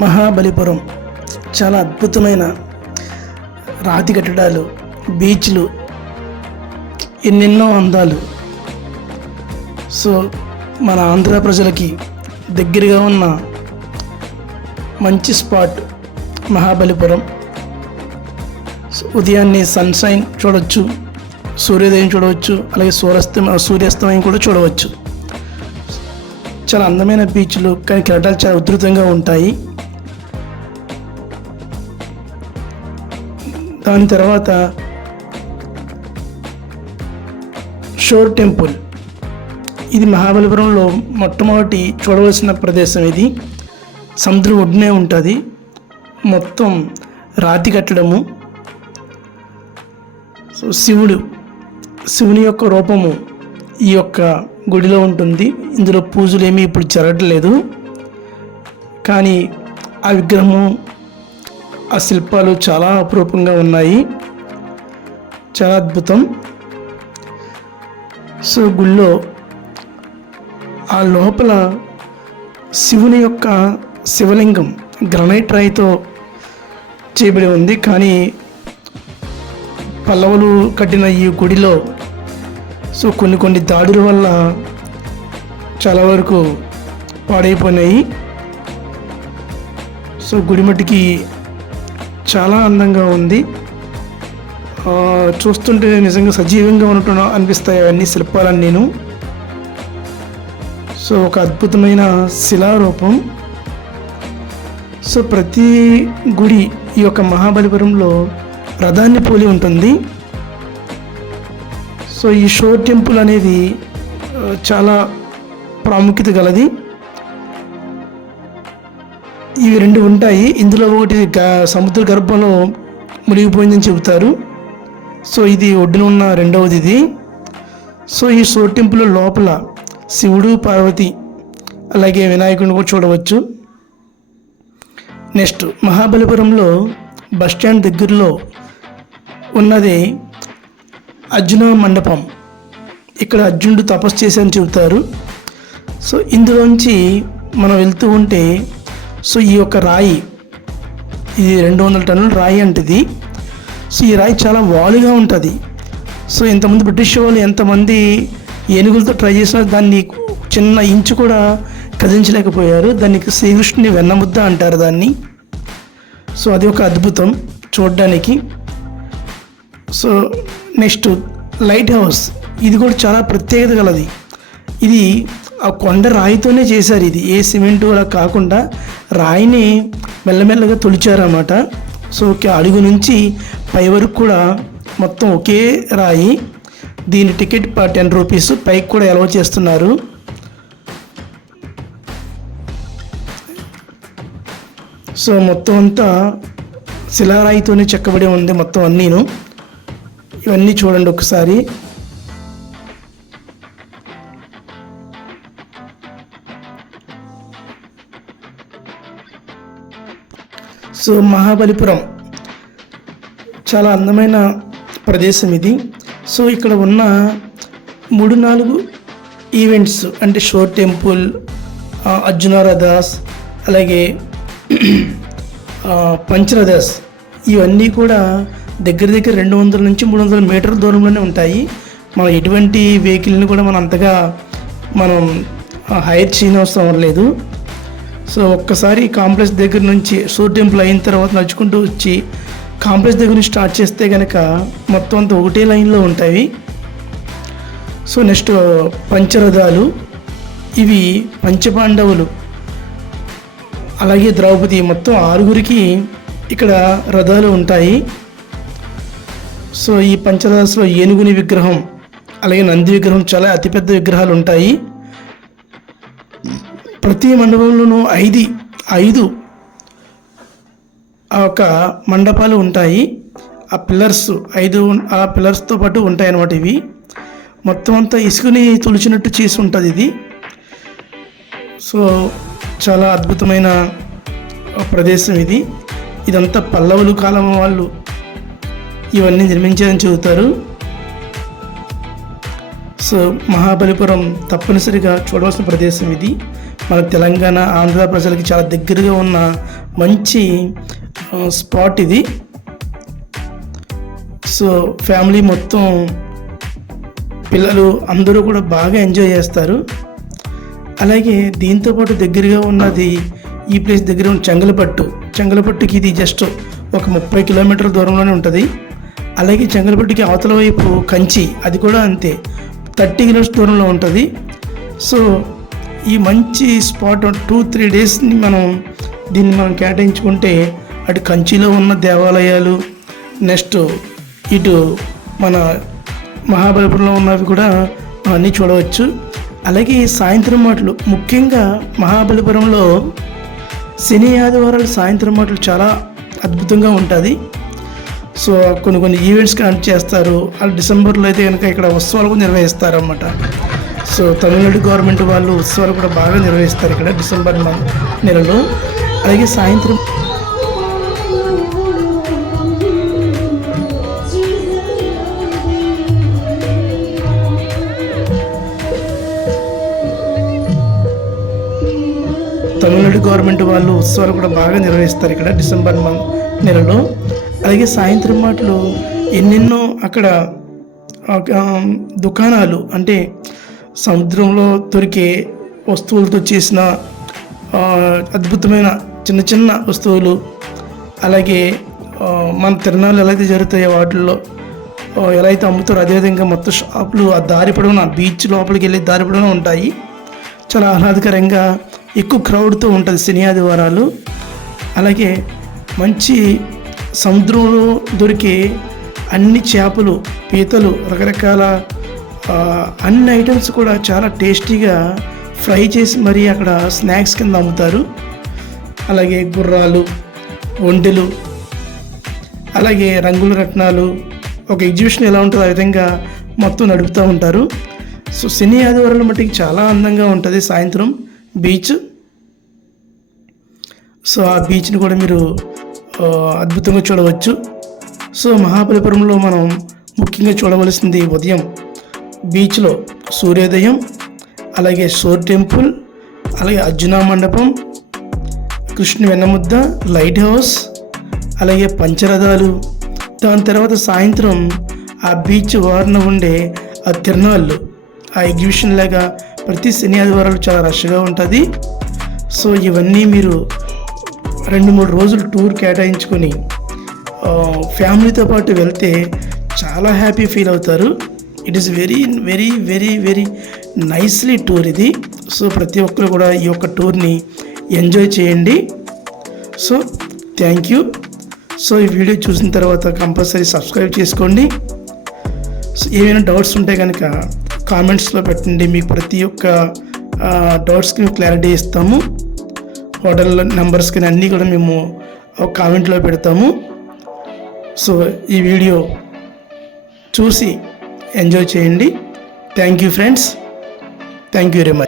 మహాబలిపురం. చాలా అద్భుతమైన రాతి కట్టడాలు బీచ్లు ఎన్నెన్నో అందాలు. సో మన ఆంధ్ర ప్రజలకి దగ్గరగా ఉన్న మంచి స్పాట్ మహాబలిపురం. ఉదయాన్నే సన్షైన్ చూడవచ్చు సూర్యోదయం చూడవచ్చు అలాగే సూర్యాస్తం సూర్యాస్తమయం కూడా చూడవచ్చు. చాలా అందమైన బీచ్లు కానీ కిరటాలు చాలా ఉధృతంగా ఉంటాయి. దాని తర్వాత షోర్ టెంపుల్. ఇది మహాబలిపురంలో మొట్టమొదటి చూడవలసిన ప్రదేశం ఇది. సముద్రం ఒడ్డునే ఉంటుంది. మొత్తం రాతి కట్టడము. సో శివుడు శివుని యొక్క రూపము ఈ యొక్క గుడిలో ఉంటుంది. ఇందులో పూజలు ఏమీ ఇప్పుడు జరగట్లేదు. కానీ ఆ విగ్రహము ఆ శిల్పాలు చాలా అపురూపంగా ఉన్నాయి. చాలా అద్భుతం. సో గుళ్ళో ఆ లోపల శివుని యొక్క శివలింగం గ్రనైట్ రాయితో చేయబడి ఉంది. కానీ పల్లవులు కట్టిన ఈ గుడిలో సో కొన్ని కొన్ని దాడుల వల్ల చాలా వరకు పాడైపోయినాయి. సో గుడి మట్టికి చాలా అందంగా ఉంది. చూస్తుంటే నిజంగా సజీవంగా ఉన్నట్టు అనిపిస్తాయి అవన్నీ శిల్పాలని నేను. సో ఒక అద్భుతమైన శిలారూపం. సో ప్రతి గుడి ఈ యొక్క మహాబలిపురంలో రథాన్ని పోలి ఉంటుంది. సో ఈ షోర్ టెంపుల్ అనేది చాలా ప్రాముఖ్యత గలది. ఇవి రెండు ఉంటాయి. ఇందులో ఒకటి గ- సముద్ర గర్భంలో మునిగిపోయిందని చెబుతారు. సో ఇది ఒడ్డున ఉన్న రెండవది ఇది సో ఈ షోర్ టెంపుల్ లోపల శివుడు పార్వతి అలాగే వినాయకుడిని కూడా చూడవచ్చు. నెక్స్ట్ మహాబలిపురంలో బస్ స్టాండ్ దగ్గరలో ఉన్నది అర్జున మండపం. ఇక్కడ అర్జునుడు తపస్సు చేశారని చెబుతారు. సో ఇందులోంచి మనం వెళ్తూ ఉంటే సో ఈ యొక్క రాయి ఇది రెండు వందల టన్నుల రాయి అంటది. సో ఈ రాయి చాలా వాలుగా ఉంటుంది. సో ఇంతమంది బ్రిటిష్ వాళ్ళు ఎంతమంది ఏనుగులతో ట్రై చేసినా దాన్ని చిన్న ఇంచు కూడా కదిలించలేకపోయారు. దానికి శ్రీకృష్ణుని వెన్నముద్ద అంటారు దాన్ని. సో అది ఒక అద్భుతం చూడడానికి. సో నెక్స్ట్ లైట్ హౌస్ ఇది కూడా చాలా ప్రత్యేకత గలది. ఇది ఆ కొండ రాయితోనే చేశారు ఇది. ఏ సిమెంట్ అలా కాకుండా రాయిని మెల్లమెల్లగా తొలిచారన్నమాట. సో ఒక అడుగు నుంచి పై వరకు కూడా మొత్తం ఒకే రాయి. దీని టికెట్ టెన్ రూపీస్. పైకి కూడా ఎలవ చేస్తున్నారు. సో మొత్తం అంతా శిలారాయితోనే చెక్కబడి ఉంది మొత్తం అన్నీను. ఇవన్నీ చూడండి ఒకసారి. సో మహాబలిపురం చాలా అందమైన ప్రదేశం ఇది. సో ఇక్కడ ఉన్న మూడు నాలుగు ఈవెంట్స్ అంటే షోర్ టెంపుల్ ఆ, అర్జునారదాస్ అలాగే పంచరదాస్ ఇవన్నీ కూడా దగ్గర దగ్గర రెండు వందల నుంచి మూడు వందల మీటర్ల దూరంలోనే ఉంటాయి. మనం ఎటువంటి వెహికల్ని కూడా మనం అంతగా మనం హైర్ చేయనవసరం లేదు. సో ఒక్కసారి కాంప్లెక్స్ దగ్గర నుంచి సూర్ టెంపుల్ అయిన తర్వాత నడుచుకుంటూ వచ్చి కాంప్లెక్స్ దగ్గర నుంచి స్టార్ట్ చేస్తే కనుక మొత్తం అంతా ఒకటే లైన్లో ఉంటాయి. సో నెక్స్ట్ పంచరథాలు ఇవి పంచపాండవులు అలాగే ద్రౌపది మొత్తం ఆరుగురికి ఇక్కడ రథాలు ఉంటాయి. సో ఈ పంచరథాస్లో ఏనుగుని విగ్రహం అలాగే నంది విగ్రహం చాలా అతిపెద్ద విగ్రహాలు ఉంటాయి. ప్రతి మండపంలోనూ ఐదు ఐదు ఆ యొక్క మండపాలు ఉంటాయి. ఆ పిల్లర్స్ ఐదు ఆ పిల్లర్స్తో పాటు ఉంటాయి అన్నమాట ఇవి. మొత్తం అంతా ఇసుకని తులిచినట్టు చేసి ఉంటుంది ఇది. సో చాలా అద్భుతమైన ప్రదేశం ఇది. ఇదంతా పల్లవులు కాలం వాళ్ళు ఇవన్నీ నిర్మించారని చెబుతారు. సో మహాబలిపురం తప్పనిసరిగా చూడవలసిన ప్రదేశం ఇది. మన తెలంగాణ ఆంధ్ర ప్రజలకి చాలా దగ్గరగా ఉన్న మంచి స్పాట్ ఇది. సో ఫ్యామిలీ మొత్తం పిల్లలు అందరూ కూడా బాగా ఎంజాయ్ చేస్తారు. అలాగే దీంతో పాటు దగ్గరగా ఉన్నది ఈ ప్లేస్ దగ్గర ఉన్న చెంగలపట్టు. చెంగలపట్టుకి ఇది జస్ట్ ఒక ముప్పై కిలోమీటర్ల దూరంలోనే ఉంటుంది. అలాగే చెంగలపట్టుకి అవతల వైపు కంచి అది కూడా అంతే. థర్టీ కిలోమీటర్స్ దూరంలో ఉంటుంది. సో ఈ మంచి స్పాట్ టూ త్రీ డేస్ని మనం దీన్ని మనం కేటాయించుకుంటే అటు కంచిలో ఉన్న దేవాలయాలు నెక్స్ట్ ఇటు మన మహాబలిపురంలో ఉన్నవి కూడా అన్నీ చూడవచ్చు. అలాగే సాయంత్రం మాటలు ముఖ్యంగా మహాబలిపురంలో శని ఆదివారాలు సాయంత్రం మాటలు చాలా అద్భుతంగా ఉంటుంది. సో కొన్ని కొన్ని ఈవెంట్స్ కనెక్ట్ చేస్తారు. వాళ్ళు డిసెంబర్లో అయితే కనుక ఇక్కడ ఉత్సవాలు కూడా నిర్వహిస్తారు అన్నమాట సో తమిళనాడు గవర్నమెంట్ వాళ్ళు ఉత్సవాలు కూడా బాగా నిర్వహిస్తారు ఇక్కడ డిసెంబర్ నెలలో. అలాగే సాయంత్రం తమిళనాడు గవర్నమెంట్ వాళ్ళు ఉత్సవాలు కూడా బాగా నిర్వహిస్తారు ఇక్కడ డిసెంబర్ నెలలో. అలాగే సాయంత్రం మాటలు ఎన్నెన్నో అక్కడ దుకాణాలు అంటే సముద్రంలో దొరికే వస్తువులతో చేసిన అద్భుతమైన చిన్న చిన్న వస్తువులు అలాగే మన తిరణాలు ఎలా అయితే జరుగుతాయో వాటిల్లో ఎలా అయితే అమ్ముతారో అదేవిధంగా మొత్తం షాపులు ఆ దారి పొడవున బీచ్ లోపలికి వెళ్ళే దారి పొడవున ఉంటాయి. చాలా ఆహ్లాదకరంగా ఎక్కువ క్రౌడ్తో ఉంటుంది శని ఆదివారాలు. అలాగే మంచి సముద్రంలో దొరికే అన్ని చేపలు పీతలు రకరకాల అన్ని ఐటమ్స్ కూడా చాలా టేస్టీగా ఫ్రై చేసి మరీ అక్కడ స్నాక్స్ కింద అమ్ముతారు. అలాగే గుర్రాలు ఒంటెలు అలాగే రంగుల రత్నాలు. ఒక ఎగ్జిబిషన్ ఎలా ఉంటుందో ఆ విధంగా మొత్తం నడుపుతూ ఉంటారు. సో శని ఆదివారాల మట్టికి చాలా అందంగా ఉంటుంది సాయంత్రం బీచ్. సో ఆ బీచ్ని కూడా మీరు అద్భుతంగా చూడవచ్చు. సో మహాబలిపురంలో మనం ముఖ్యంగా చూడవలసింది ఉదయం బీచ్లో సూర్యోదయం అలాగే సోర్ టెంపుల్ అలాగే అర్జున మండపం కృష్ణ వెన్నముద్ద లైట్ హౌస్ అలాగే పంచరథాలు. దాని తర్వాత సాయంత్రం ఆ బీచ్ వారిన ఉండే ఆ తిరణాళ్ళు ఆ ఎగ్జిబిషన్ లాగా ప్రతి శని ఆదివారాలు చాలా రష్గా ఉంటుంది. సో ఇవన్నీ మీరు రెండు మూడు రోజులు టూర్ కేటాయించుకొని ఫ్యామిలీతో పాటు వెళ్తే చాలా హ్యాపీ ఫీల్ అవుతారు. It is very very very very nicely tour ఇది. సో ప్రతి ఒక్కరు కూడా ఈ యొక్క టూర్ని ఎంజాయ్ చేయండి. సో థ్యాంక్ యూ సో ఈ వీడియో చూసిన తర్వాత కంపల్సరీ సబ్స్క్రైబ్ చేసుకోండి. సో ఏమైనా డౌట్స్ ఉంటే కనుక కామెంట్స్లో పెట్టండి. మీకు ప్రతి ఒక్క డౌట్స్కి మేము క్లారిటీ ఇస్తాము. హోటల్ నెంబర్స్ కానీ అన్నీ కూడా మేము ఒక కామెంట్లో పెడతాము. సో ఈ వీడియో చూసి ఎంజాయ్ చేయండి. Thank you friends thank you very much